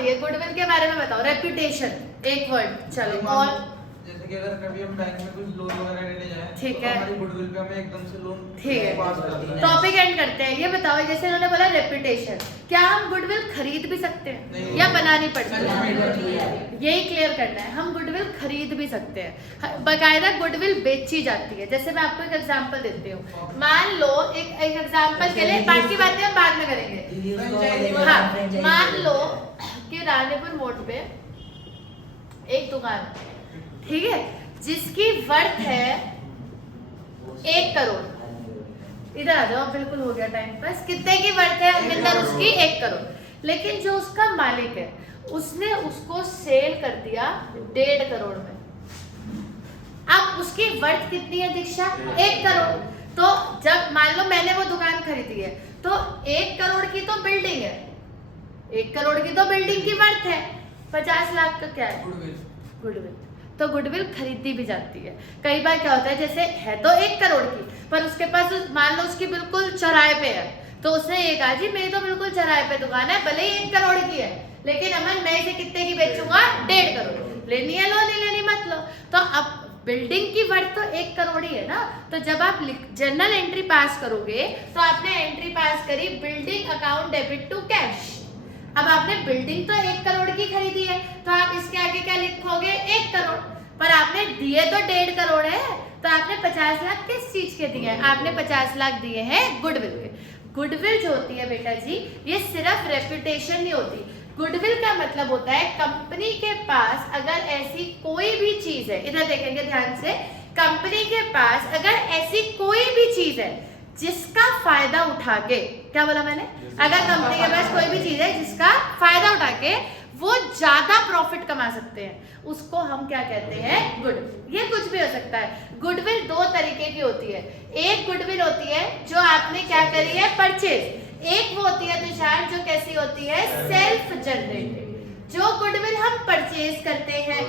होती है? गुडविल के बारे में बताओ। रेपुटेशन एक वर्ड, चलो। और जैसे कि अगर कभी हम बैंक में कुछ लोन वगैरह लेने जाएं, ठीक तो है, हमारी गुडविल पे हमें एकदम से लोन ठीक है, पास कर देना है। टॉपिक एंड करते हैं। ये बताओ, जैसे उन्होंने बोला रेपुटेशन, क्या हम गुडविल खरीद भी सकते हैं नहीं। या बनानी पड़ती है? नहीं। यही क्लियर करना है। हम गुडविल खरीद भी सकते हैं, बकायदा गुडविल बेची जाती है। जैसे मैं आपको एक एग्जांपल देती हूँ। मान लो एक एग्जांपल के लिए, बाकी बातें हम बाद में करेंगे। हाँ, मान लो कि रानीपुर मोड़ पे एक दुकान है, ठीक है, जिसकी वर्थ है 1 करोड़। इधर आ जाओ, बिल्कुल हो गया टाइम पास। कितने की वर्थ है अंदर उसकी? 1 करोड़। लेकिन जो उसका मालिक है उसने उसको सेल कर दिया 1.5 करोड़ में। अब उसकी वर्थ कितनी है दीक्षा? 1 करोड़। तो जब मान लो मैंने वो दुकान खरीदी है, तो 1 करोड़ की तो बिल्डिंग है, 1 करोड़ की तो बिल्डिंग की वर्थ है, 50 लाख का क्या है? गुडविल। तो गुडविल खरीदी भी जाती है। कई बार क्या होता है, जैसे है तो 1 करोड़ की, पर उसके पास मान लो उसकी बिल्कुल चौराहे पे है, तो उसने ये कहा जी मेरी तो बिल्कुल चौराहे पे दुकान है, भले ही 1 करोड़ की है, लेकिन अमन मैं इसे कितने की बेचूंगा? 1.5 करोड़। लेनी है लो, नहीं लेनी मत लो। तो अब बिल्डिंग की वर्थ तो 1 करोड़ ही है ना। तो जब आप जर्नल एंट्री पास करोगे, तो आपने एंट्री पास करी building account debit to cash. अब आपने बिल्डिंग तो 1 करोड़ की खरीदी है, तो आप इसके आगे क्या लिखोगे? 1 करोड़। पर आपने दिए तो 1.5 करोड़ है, तो आपने 50 लाख किस चीज के दिए हैं? आपने 50 लाख दिए हैं गुडविल के। गुडविल जो होती है बेटा जी, ये सिर्फ रेपुटेशन नहीं होती। गुडविल का मतलब होता है कंपनी के पास अगर ऐसी कोई भी चीज है, इधर देखेंगे ध्यान से, कंपनी के पास अगर ऐसी कोई भी चीज है जिसका फायदा उठा के, क्या बोला मैंने? अगर कंपनी के पास कोई भी चीज है जिसका फायदा उठा के वो ज्यादा प्रॉफिट कमा सकते हैं, उसको हम क्या कहते हैं? गुडविल। ये कुछ भी हो सकता है। गुडविल 2 तरीके की होती है। एक गुडविल होती है जो आपने क्या करी है? परचेज। एक वो होती है तुषार जो कैसी होती है? Self generated. जो गुडविल हम परचेज करते हैं,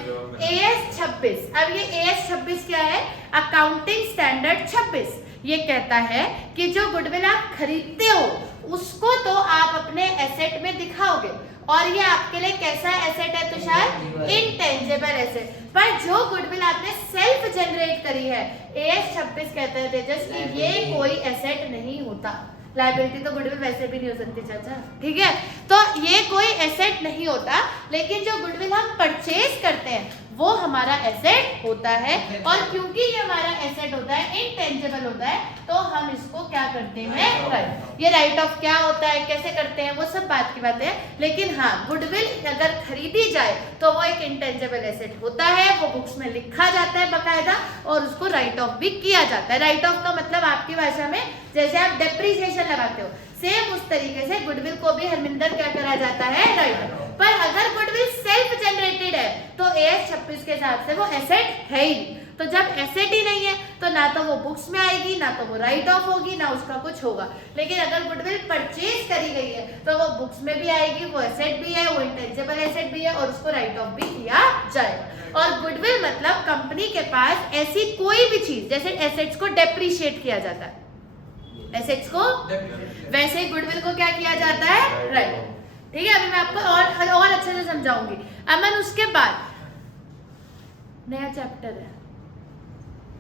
AS 26। अब ये AS 26 क्या है? Accounting standard 26। ये कहता है कि जो गुडविल आप खरीदते हो उसको तो आप अपने एसेट में दिखाओगे, और ये आपके लिए कैसा एसेट है तुषार? Intangible asset. पर जो गुडविल आपने सेल्फ जनरेट करी है, AS 26 कहता है तेजस कि ये कोई एसेट नहीं होता। लायबिलिटी तो गुडविल वैसे भी नहीं हो सकती चाचा, ठीक है? तो ये कोई एसेट नहीं होता, लेकिन जो गुडविल हम परचेज करते हैं वो हमारा एसेट होता है। और क्योंकि ये हमारा एसेट होता है, इंटेंजिबल होता है, तो हम इसको क्या करते हैं? राइट। ये राइट ऑफ क्या होता है, कैसे करते हैं, वो सब बात की बात है। लेकिन हाँ, गुडविल अगर खरीदी जाए तो वो एक इंटेंजिबल एसेट होता है, वो बुक्स में लिखा जाता है बकायदा, और उसको राइट ऑफ भी किया जाता है। राइट ऑफ का मतलब आपकी भाषा में जैसे आप डेप्रिसिएशन लगाते हो, सेम उस तरीके से गुडविल को भी हरमिंदर क्या करा जाता है? राइट। पर अगर गुडविल सेल्फ जनरेटेड है तो AS 26 के हिसाब से वो एसेट है ही। तो जब एसेट ही नहीं है तो ना तो वो बुक्स में आएगी, ना तो वो राइट ऑफ होगी, ना उसका कुछ होगा। लेकिन अगर गुडविल परचेज करी गई है तो वो बुक्स में भी आएगी, वो एसेट भी है, वो इंटेंजिबल एसेट भी है, और उसको राइट ऑफ भी किया जाएगा। और गुडविल मतलब कंपनी के पास ऐसी कोई भी चीज, जैसे एसेट्स को डेप्रिशिएट किया जाता है, एसेट्स को, वैसे ही गुडविल को क्या किया जाता है? राइट। ठीक है, अभी मैं आपको और अच्छे से समझाऊंगी। अमन उसके बाद नया चैप्टर है,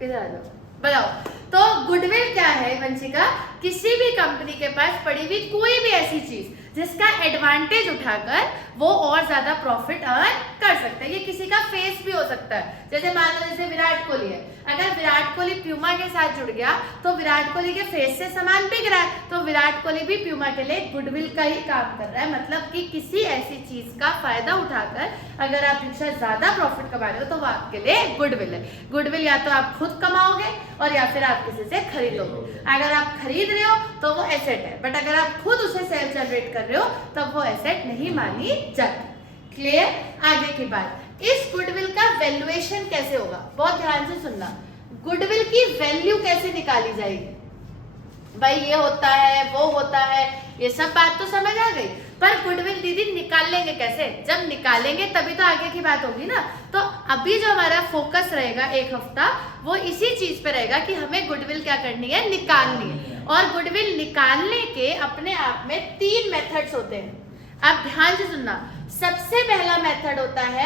इधर आ जाओ, बताओ। तो गुडविल क्या है वंशिका? किसी भी कंपनी के पास पड़ी हुई कोई भी ऐसी चीज जिसका एडवांटेज उठाकर वो और ज्यादा प्रॉफिट अर्न कर सकता है। ये किसी का फेस भी हो सकता है। जैसे मान लो जैसे विराट कोहली है, अगर विराट कोहली प्यूमा के साथ जुड़ गया तो विराट कोहली के फेस से सामान बिक रहा है, तो विराट कोहली भी प्यूमा के लिए गुडविल का ही काम कर रहा है। मतलब कि किसी ऐसी चीज का फायदा उठाकर अगर आप इनसे ज्यादा प्रॉफिट कमा रहे हो तो वो आपके लिए गुडविल है। गुडविल या तो आप खुद कमाओगे और या फिर आप किसी से खरीदोगे। अगर आप खरीद रहे हो तो वो एसेट है, बट अगर आप खुद उसे सेल्फ जनरेट कर रहे हो तब वो एसेट नहीं मानी जाती। क्लियर? आगे की बात, इस गुडविल का वैल्यूएशन कैसे होगा? बहुत ध्यान से सुनना। गुडविल की वैल्यू कैसे निकाली जाएगी? भाई ये होता है, वो होता है, ये सब बात तो समझ आ गई, पर गुडविल दीदी निकाल लेंगे कैसे? जब निकालेंगे तभी तो आगे की बात होगी ना। तो अभी जो हमारा फोकस रहेगा एक हफ्ता, वो इसी चीज पे रहेगा कि हमें गुडविल क्या करनी है? निकालनी है। और गुडविल निकालने के अपने आप में 3 मेथड्स होते हैं। आप ध्यान से सुनना। सबसे पहला मेथड होता है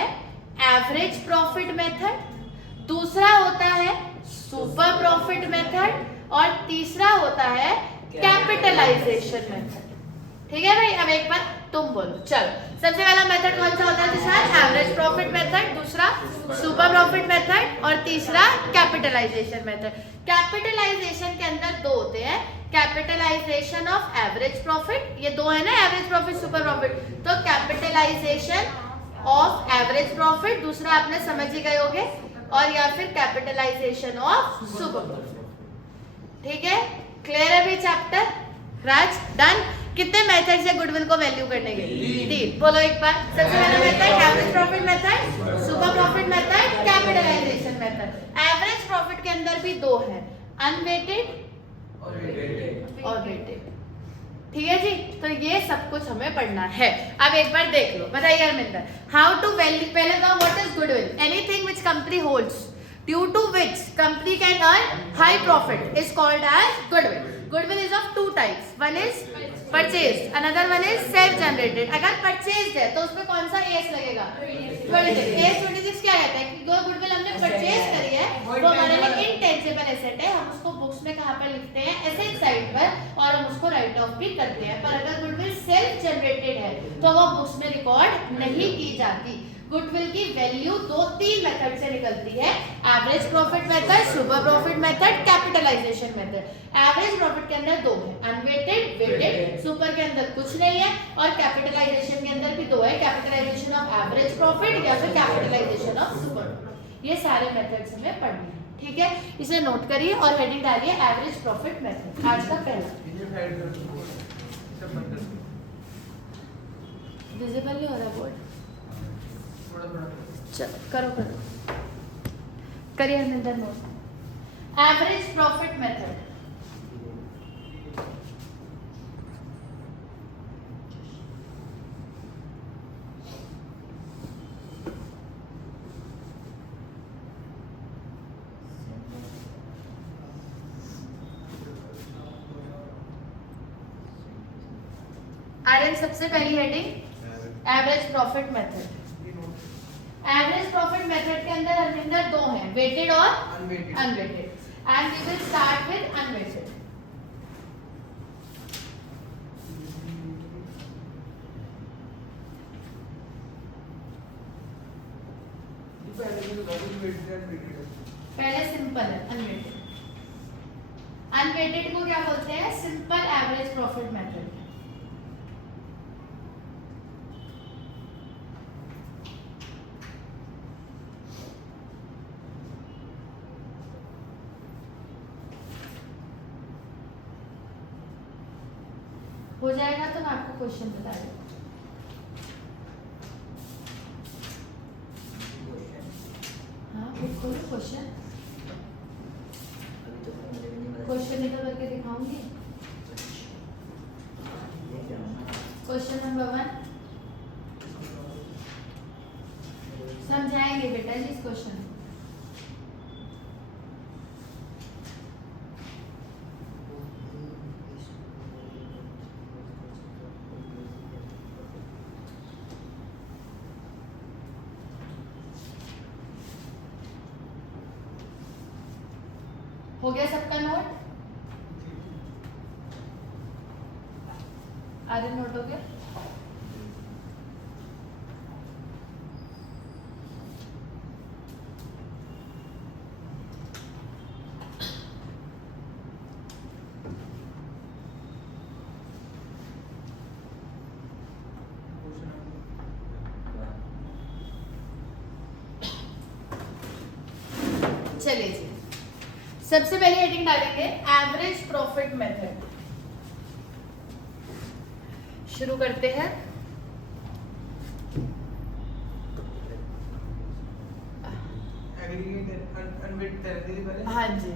एवरेज प्रॉफिट मेथड, दूसरा होता है सुपर प्रॉफिट मेथड और तीसरा होता है कैपिटलाइजेशन मेथड। ठीक है भाई, अब एक बार तुम बोलो। चलो, सबसे पहला मेथड कौन सा होता है तुषार? एवरेज प्रॉफिट मेथड, दूसरा सुपर प्रॉफिट मेथड और तीसरा कैपिटलाइजेशन मेथड। कैपिटलाइजेशन के अंदर दो होते हैं, कैपिटलाइजेशन ऑफ एवरेज प्रॉफिट, ये दो है ना, एवरेज प्रॉफिट सुपर प्रॉफिट, तो कैपिटलाइजेशन ऑफ एवरेज प्रॉफिट दूसरा आपने समझ ही गए होगे, और या फिर कैपिटलाइजेशन ऑफ सुपर प्रॉफिट। ठीक है, क्लियर है भी चैप्टर? राज डन? कितने मेथड्स है गुडविल को वैल्यू करने के? 3। बोलो एक बार। सबसे पहला method average profit method, super profit method, capitalisation method. Average profit के अंदर भी दो है, अनवेटेड और वेटेड। ठीक है जी, तो ये सब कुछ हमें पढ़ना है। अब एक बार देख लो, बताइए अरविंदर, हाउ टू वैल्यू, पहले बताओ what is goodwill? Anything which company holds due to which company can earn high profit is called as goodwill. Goodwill is of 2 types, one is purchase, another one is self generated. अगर purchase है तो उसमें कौन सा S लगेगा? 26। S 26 क्या कहता है? जो गुडविल हमने परचेज करी है वो हमारे लिए इनटेंजिबल एसेट है, हम उसको बुक्स में कहाँ पर लिखते हैं? एसेट साइड पर, और हम उसको राइट ऑफ भी करते हैं। पर अगर गुडविल सेल्फ जनरेटेड है तो वो बुक्स में रिकॉर्ड नहीं की जाती। गुडविल की वैल्यू 2-3 मेथड से निकलती है, average profit method, super profit method, capitalisation method. Average profit के अंदर 2 है, अनवेटेड, वेटेड। सुपर के अंदर कुछ नहीं है, और कैपिटलाइजेशन के अंदर भी 2 है, कैपिटलाइजेशन ऑफ एवरेज प्रॉफिट या फिर कैपिटलाइजेशन ऑफ सुपर। ये सारे मेथड्स हमें पढ़ने हैं। ठीक है, इसे नोट करिए और हेडिंग डालिए एवरेज प्रॉफिट मेथड। आज का पहला विजिबल नहीं हो रहा बोर्ड, चलो करो करिए Harminder note. Average profit method, Aryan सबसे पहली heading average profit method. Average profit method के अंदर हरमिंदर 2 हैं, वेटेड और unweighted, and we will start with unweighted. पहले सिंपल है अनवेटेड। अनवेटेड को क्या बोलते हैं? Simple average profit method. हो जाएगा तो मैं आपको क्वेश्चन बता दूँ। हाँ क्वेश्चन निकल करके दिखाऊंगी। क्वेश्चन नंबर 1 समझाएंगे बेटा जी इस क्वेश्चन। हो गया सबका नोट? आधे नोट हो गया? चलिए जी, सबसे पहले हेडिंग डालेंगे एवरेज प्रॉफिट मेथड। शुरू करते हैं। हाँ जी,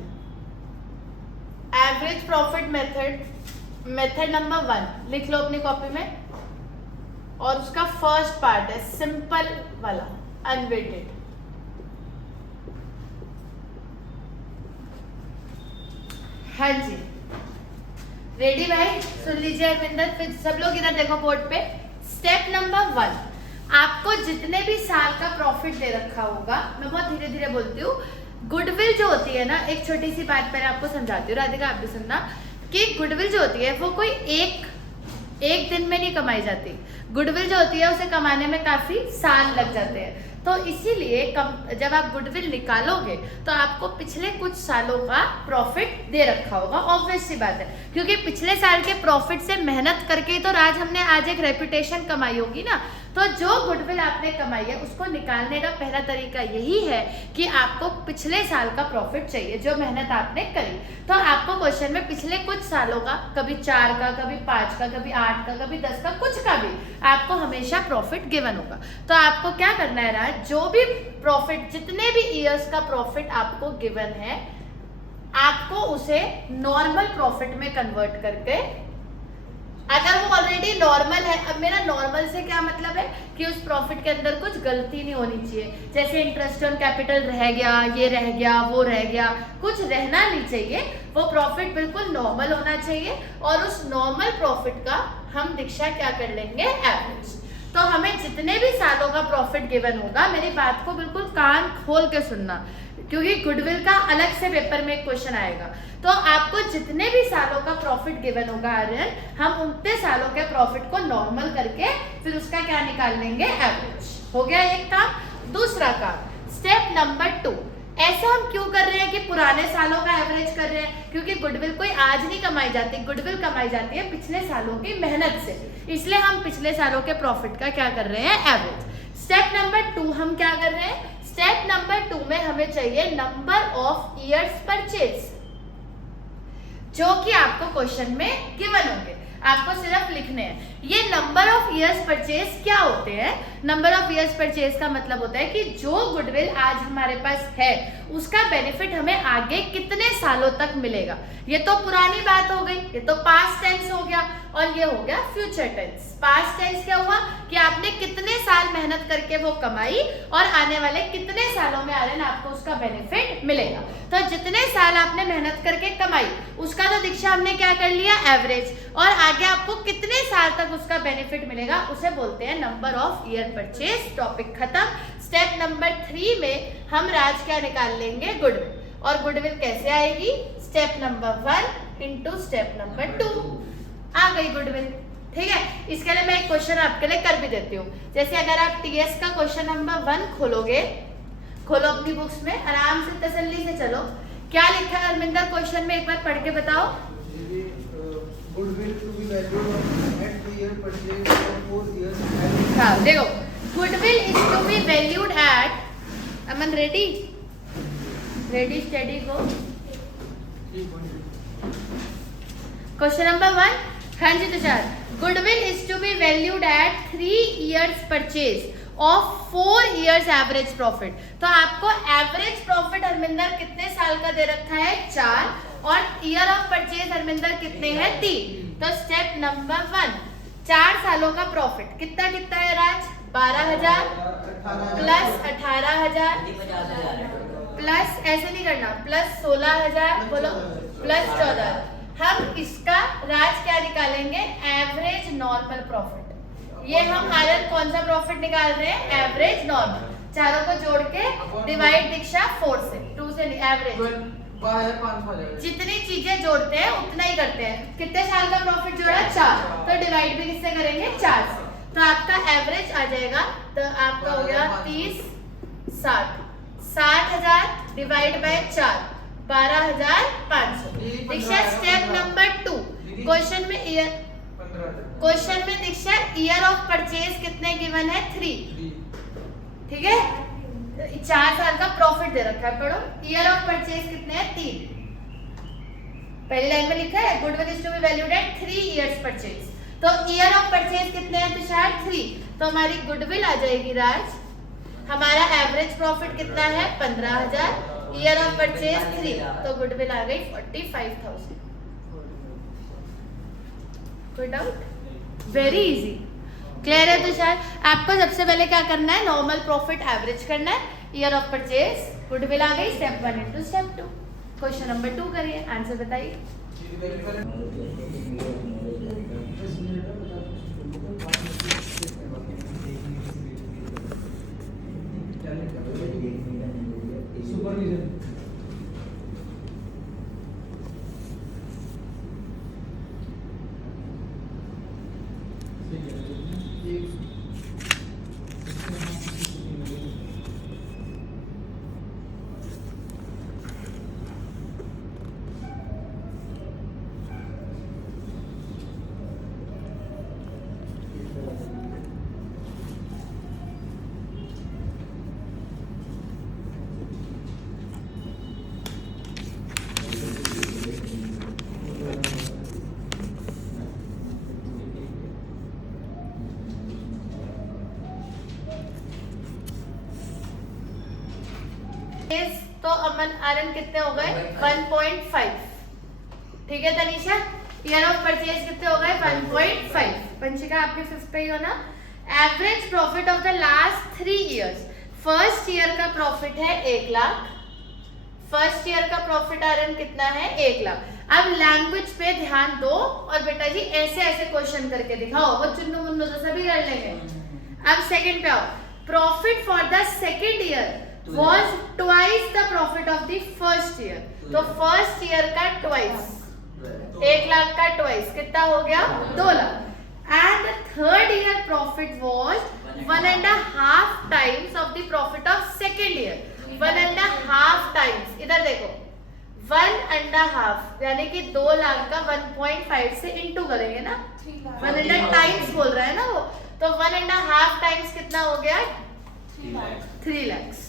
average profit method, method number 1 लिख लो अपनी कॉपी में, और उसका फर्स्ट पार्ट है सिंपल वाला अनवेटेड। हाँ जी, रेडी भाई? सुन लीजिए अरविंदर, फिर सब लोग इधर देखो बोर्ड पे। स्टेप नंबर 1, आपको जितने भी साल का प्रॉफिट दे रखा होगा, मैं बहुत धीरे धीरे बोलती हूँ, गुडविल जो होती है ना, एक छोटी सी बात पहले आपको समझाती हूँ, राधिका आप भी सुनना, कि गुडविल जो होती है वो कोई एक दिन में नहीं कमाई जाती। गुडविल जो होती है उसे कमाने में काफी साल लग जाते हैं। तो इसीलिए जब आप गुडविल निकालोगे तो आपको पिछले कुछ सालों का प्रॉफिट दे रखा होगा, ऑब्वियस सी बात है, क्योंकि पिछले साल के प्रॉफिट से मेहनत करके तो हमने आज एक रेपुटेशन कमाई होगी ना। तो जो गुडविल आपने कमाई है उसको निकालने का पहला तरीका यही है कि आपको पिछले साल का प्रॉफिट चाहिए, जो मेहनत आपने करी। तो आपको क्वेश्चन में पिछले कुछ सालों का, कभी 4 का, कभी 5 का, कभी 8 का, कभी 10 का, कुछ का भी आपको हमेशा प्रॉफिट गिवन होगा। तो आपको क्या करना है राज, जो भी प्रॉफिट, जितने भी ईयर्स का प्रॉफिट आपको गिवन है, आपको उसे नॉर्मल प्रॉफिट में कन्वर्ट करके, अगर वो ऑलरेडी नॉर्मल है, अब मेरा नॉर्मल से क्या मतलब है कि उस प्रॉफिट के अंदर कुछ गलती नहीं होनी चाहिए, जैसे इंटरेस्ट ऑन कैपिटल रह गया, ये रह गया, वो रह गया, कुछ रहना नहीं चाहिए। वो प्रॉफिट बिल्कुल नॉर्मल होना चाहिए और उस नॉर्मल प्रॉफिट का हम दीक्षा क्या कर लेंगे, एवरेज। तो हमें जितने भी सालों का प्रॉफिट गिवन होगा, मेरी बात को बिल्कुल कान खोल के सुनना, क्योंकि गुडविल का अलग से पेपर में एक क्वेश्चन आएगा। तो आपको जितने भी सालों का प्रॉफिट गिवन होगा आर्यन, हम उतने सालों के प्रॉफिट को नॉर्मल करके फिर उसका क्या निकाल लेंगे, एवरेज। हो गया एक काम। दूसरा काम, स्टेप नंबर 2, ऐसा हम क्यों कर रहे हैं कि पुराने सालों का एवरेज कर रहे हैं, क्योंकि गुडविल कोई आज नहीं कमाई जाती, गुडविल कमाई जाती है पिछले सालों की मेहनत से, इसलिए हम पिछले सालों के प्रॉफिट का क्या कर रहे हैं, एवरेज। स्टेप नंबर 2 हम क्या कर रहे हैं, स्टेप नंबर 2 में हमें चाहिए नंबर ऑफ ईयर्स परचेज, जो कि आपको क्वेश्चन में गिवन होंगे, आपको सिर्फ लिखने हैं। ये नंबर ऑफ ईयर्स परचेज क्या होते हैं? नंबर ऑफ ईयर्स परचेज का मतलब होता है कि जो गुडविल आज हमारे पास है उसका बेनिफिट हमें आगे कितने सालों तक मिलेगा। ये तो पुरानी बात हो गई, ये तो पास्ट टेंस हो गया, और ये हो गया फ्यूचर टेंस। पास्ट टेंस क्या हुआ कि आपने कितने साल मेहनत करके वो कमाई और आने वाले कितने सालों में आर्यन आपको उसका बेनिफिट मिलेगा। तो जितने साल आपने मेहनत करके कमाई उसका तो दीक्षा हमने क्या कर लिया, एवरेज, और आगे आपको कितने साल तक उसका बेनिफिट मिलेगा उसे बोलते हैं number of year purchase. Topic खत्म। स्टेप नंबर 3 में हम राज क्या निकाल लेंगे, गुडविल। और गुडविल कैसे आएगी, step number 1 into step number 2, आ गई गुडविल। ठीक है, इसके लिए मैं एक क्वेश्चन आपके लिए कर भी देती हूँ। जैसे अगर आप टीएस का क्वेश्चन नंबर 1 खोलोगे, खोलो अपनी बुक्स में, आराम से तसल्ली से चलो, क्या लिखा है अरविंदर क्वेश्चन में, एक बार पढ़ के बताओ। Goodwill to be valued at 3 year purchase for 4 years. हाँ देखो, goodwill is to be valued at, Aman ready, ready study go. Question number 1, हाँ जी Tushar, goodwill is to be valued at 3 years purchase of 4 years average profit. तो आपको average profit Harminder कितने साल का दे रखा है, 4, और ईयर ऑफ परचेज हरमिंदर कितने हैं, 3। तो स्टेप नंबर 1, 4 सालों का प्रॉफिट कितना कितना है राज, 12,000 प्लस 18,000 प्लस, ऐसे नहीं करना, प्लस 16,000, बोलो, प्लस 14। हम इसका राज क्या निकालेंगे, एवरेज नॉर्मल प्रॉफिट। ये हम आर्यन कौन सा प्रॉफिट निकाल रहे हैं, एवरेज नॉर्मल। चारों को जोड़ के डिवाइड दीक्षा 4 से, 2 से नहीं, एवरेज। जितनी चीजें जोड़ते हैं उतना ही करते हैं। कितने साल का प्रॉफिट जोड़ा, 4, तो डिवाइड भी किससे करेंगे, 4 से। तो आपका एवरेज आ जाएगा, तो आपका हो गया 30, 60, 60,000 divide by 4, 12,500। Diksha step number 2, question में ईयर, क्वेश्चन में दीक्षा ईयर ऑफ परचेज कितने गिवन है, 3। ठीक है, 4 साल का प्रॉफिट दे रखा है, पढ़ो। ईयर ऑफ परचेज कितने हैं, 3। पहली लाइन में लिखा है goodwill is to be valued at 3 years purchase. तो ईयर ऑफ परचेज कितने हैं तुषार, 3। तो हमारी गुडविल आ जाएगी राज, हमारा एवरेज प्रॉफिट कितना है, 15,000, ईयर ऑफ परचेज 3, तो गुडविल आ गई 45,000। कोई डाउट? वेरी इजी, क्लियर है तुषार? आपको सबसे पहले क्या करना है, नॉर्मल प्रॉफिट एवरेज करना है, ईयर ऑफ परचेज, गुडविल आ गई, step 1 into step 2। Question number 2 करिए, आंसर बताइए। सुपरविजन तो अमन आरन कितने हो गए 1.5। ठीक है तनीषा, ईयर ऑफ परचेज कितने हो गए 1.5। पंचिका आप भी 5th पे ही हो ना। Average profit of the last 3 years, first year का प्रॉफिट है 1 लाख। फर्स्ट ईयर का प्रॉफिट आरन कितना है 1 लाख। अब लैंग्वेज पे ध्यान दो और बेटा जी ऐसे ऐसे क्वेश्चन करके दिखाओ, वो चुन्नू मुन्नू तो सभी कर लेंगे। अब सेकंड पे आओ, profit for the second year was twice the profit of the first year। तो फर्स्ट ईयर का ट्वाइस, 1 लाख का ट्वाइस कितना हो गया 2 lakh. And third year profit was 1.5 times of the profit of second year। 1.5 times, इधर देखो 1.5 यानी कि 2 लाख का 1.5 से इंटू करेंगे ना, 1.5 टाइम्स बोल रहा है ना वो, तो 1.5 टाइम्स कितना हो गया 3 लाख।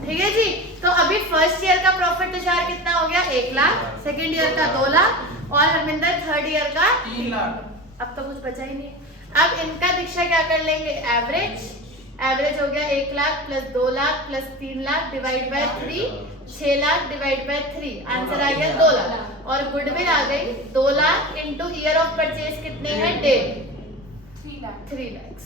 ठीक है जी। तो अभी फर्स्ट ईयर का प्रॉफिट तुषार कितना हो गया 1 लाख, सेकेंड ईयर का 2 लाख और हरमिंदर थर्ड ईयर का 3 लाख। अब तो कुछ बचा ही नहीं। अब इनका दीक्षा क्या कर लेंगे, एवरेज। एवरेज हो गया 1 lakh plus 2 lakh plus 3 lakh divide by 3, 6 lakh divide by 3, answer आ गया 2 लाख। और गुडविल आ गई 2 lakh into year of purchase कितने हैं 1.5, 3 लाख।